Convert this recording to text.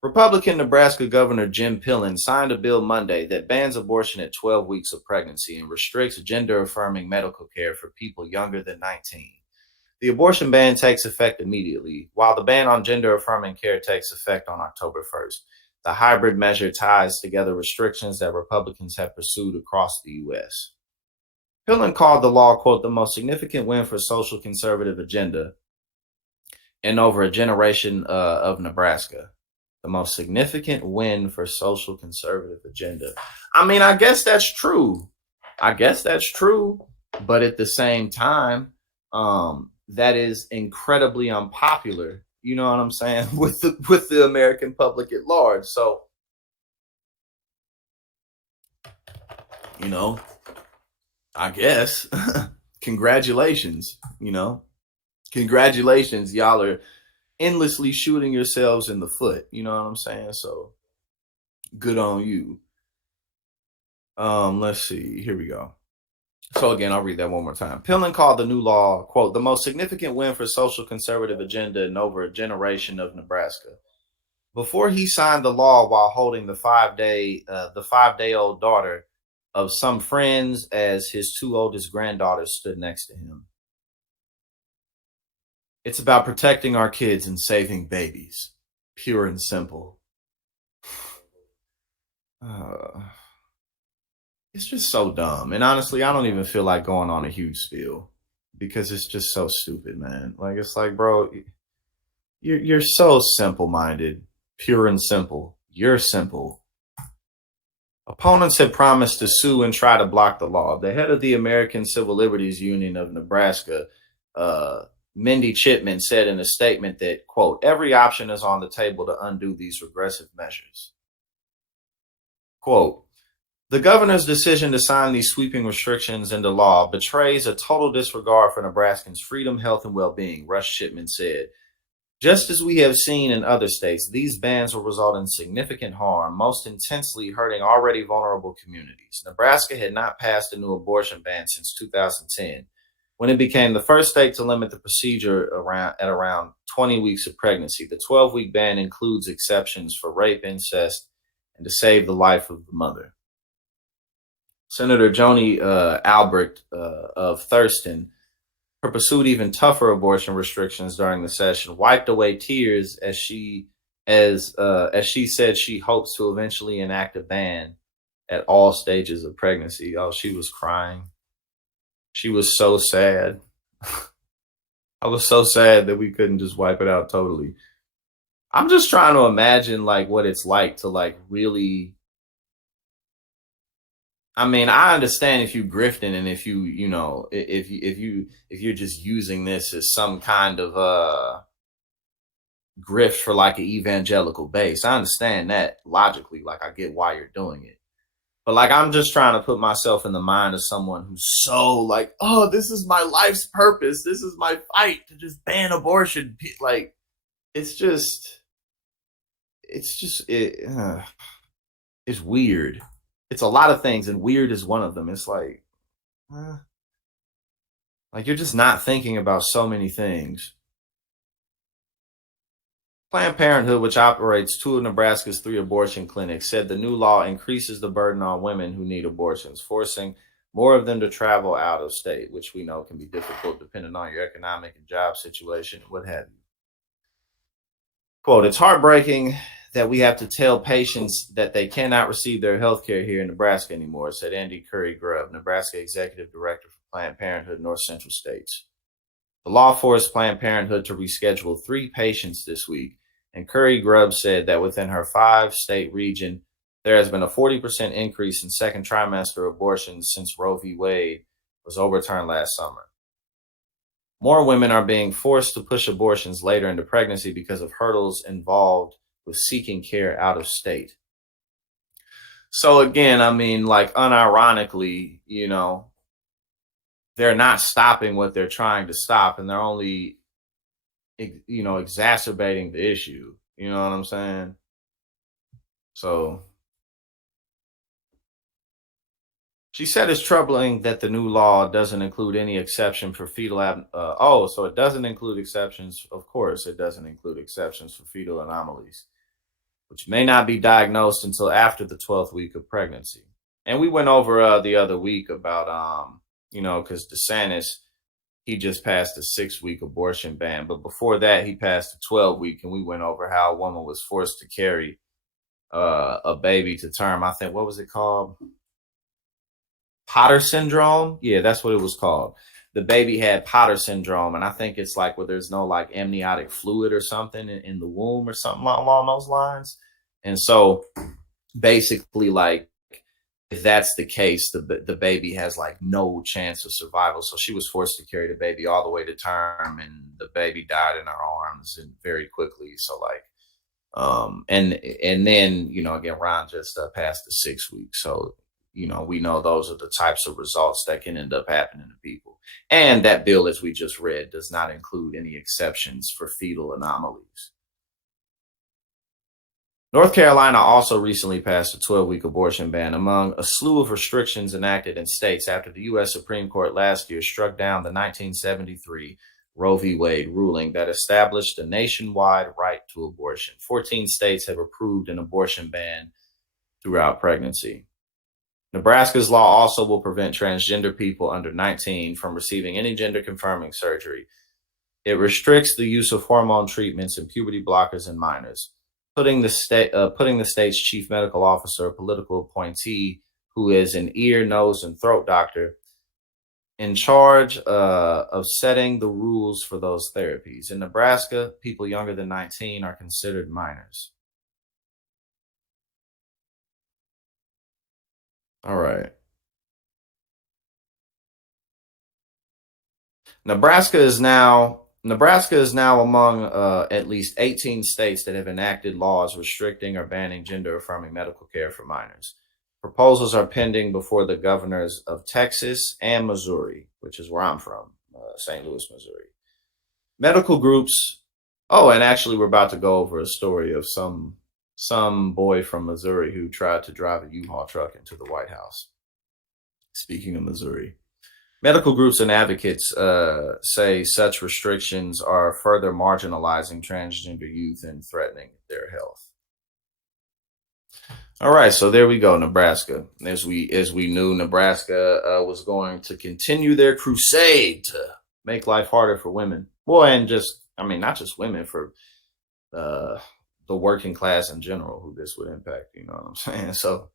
Republican Nebraska Governor Jim Pillen signed a bill Monday that bans abortion at 12 weeks of pregnancy and restricts gender affirming medical care for people younger than 19. The abortion ban takes effect immediately, while the ban on gender affirming care takes effect on October 1st. The hybrid measure ties together restrictions that Republicans have pursued across the U.S. Pillen called the law, quote, the most significant win for social conservative agenda in over a generation of Nebraska. The most significant win for social conservative agenda. I mean, I guess that's true. I guess that's true. But at the same time, that is incredibly unpopular. You know what I'm saying? With the American public at large. So, you know, I guess congratulations. Congratulations, y'all are endlessly shooting yourselves in the foot. You know what I'm saying? So good on you. Let's see. Here we go. So again, I'll read that one more time. Pillen called the new law, quote, the most significant win for social conservative agenda in over a generation of Nebraska. Before he signed the law while holding the 5-day-old daughter of some friends as his two oldest granddaughters stood next to him. It's about protecting our kids and saving babies. Pure and simple. It's just so dumb. And honestly, I don't even feel like going on a huge spiel because it's just so stupid, man. Like, it's like, bro, you're so simple-minded, pure and simple. You're simple. Opponents have promised to sue and try to block the law. The head of the American Civil Liberties Union of Nebraska, Mindy Chipman, said in a statement that, quote, every option is on the table to undo these regressive measures. Quote, the governor's decision to sign these sweeping restrictions into law betrays a total disregard for Nebraskans' freedom, health, and well-being, Rush Chipman said. Just as we have seen in other states, these bans will result in significant harm, most intensely hurting already vulnerable communities. Nebraska had not passed a new abortion ban since 2010, when it became the first state to limit the procedure at around 20 weeks of pregnancy. The 12-week ban includes exceptions for rape, incest, and to save the life of the mother. Senator Joni Albrecht of Thurston, who pursued even tougher abortion restrictions during the session, wiped away tears as she said she hopes to eventually enact a ban at all stages of pregnancy. Oh, she was crying. She was so sad. I was so sad that we couldn't just wipe it out totally. I'm just trying to imagine like what it's like to like really. I mean, I understand if you grifting and if you're just using this as some kind of grift for like an evangelical base. I understand that logically, like I get why you're doing it. But like I'm just trying to put myself in the mind of someone who's so like, oh, this is my life's purpose. This is my fight to just ban abortion. Like it's weird. It's a lot of things, and weird is one of them. It's like you're just not thinking about so many things. Planned Parenthood, which operates two of Nebraska's 3 abortion clinics, said the new law increases the burden on women who need abortions, forcing more of them to travel out of state, which we know can be difficult depending on your economic and job situation, what have you. Quote, it's heartbreaking that we have to tell patients that they cannot receive their health care here in Nebraska anymore, said Andy Curry Grubb, Nebraska Executive Director for Planned Parenthood North Central States. The law forced Planned Parenthood to reschedule 3 patients this week, and Curry Grubb said that within her 5-state region, there has been a 40% increase in second trimester abortions since Roe v. Wade was overturned last summer. More women are being forced to push abortions later into pregnancy because of hurdles involved with seeking care out of state. So again, I mean, like unironically, they're not stopping what they're trying to stop, and they're only, exacerbating the issue. You know what I'm saying? So she said it's troubling that the new law doesn't include any exception for fetal so it doesn't include exceptions. Of course, it doesn't include exceptions for fetal anomalies. which may not be diagnosed until after the 12th week of pregnancy. And we went over the other week about, because DeSantis, he just passed a 6-week abortion ban. But before that, he passed a 12-week, and we went over how a woman was forced to carry a baby to term. I think, what was it called? Potter syndrome. Yeah, that's what it was called. The baby had Potter syndrome, and I think it's like where there's no like amniotic fluid or something in the womb or something along those lines. And so basically, like, if that's the case, the baby has like no chance of survival. So she was forced to carry the baby all the way to term, and the baby died in her arms and very quickly. So like, and then again, Ron just passed the 6 weeks. So we know those are the types of results that can end up happening to people. And that bill, as we just read, does not include any exceptions for fetal anomalies. North Carolina also recently passed a 12-week abortion ban among a slew of restrictions enacted in states after the U.S. Supreme Court last year struck down the 1973 Roe v. Wade ruling that established a nationwide right to abortion. 14 states have approved an abortion ban throughout pregnancy. Nebraska's law also will prevent transgender people under 19 from receiving any gender-confirming surgery. It restricts the use of hormone treatments and puberty blockers in minors, putting the state's chief medical officer, a political appointee who is an ear, nose, and throat doctor, in charge of setting the rules for those therapies. In Nebraska, people younger than 19 are considered minors. All right. Nebraska is now among at least 18 states that have enacted laws restricting or banning gender affirming medical care for minors. Proposals are pending before the governors of Texas and Missouri, which is where I'm from, St. Louis, Missouri. Medical groups. Oh, and actually, we're about to go over a story of some boy from Missouri who tried to drive a U-Haul truck into the White House. Speaking of Missouri. Medical groups and advocates say such restrictions are further marginalizing transgender youth and threatening their health. All right, so there we go, Nebraska. As we knew, Nebraska was going to continue their crusade to make life harder for women. Well, and not just women, for the working class in general, who this would impact. You know what I'm saying? So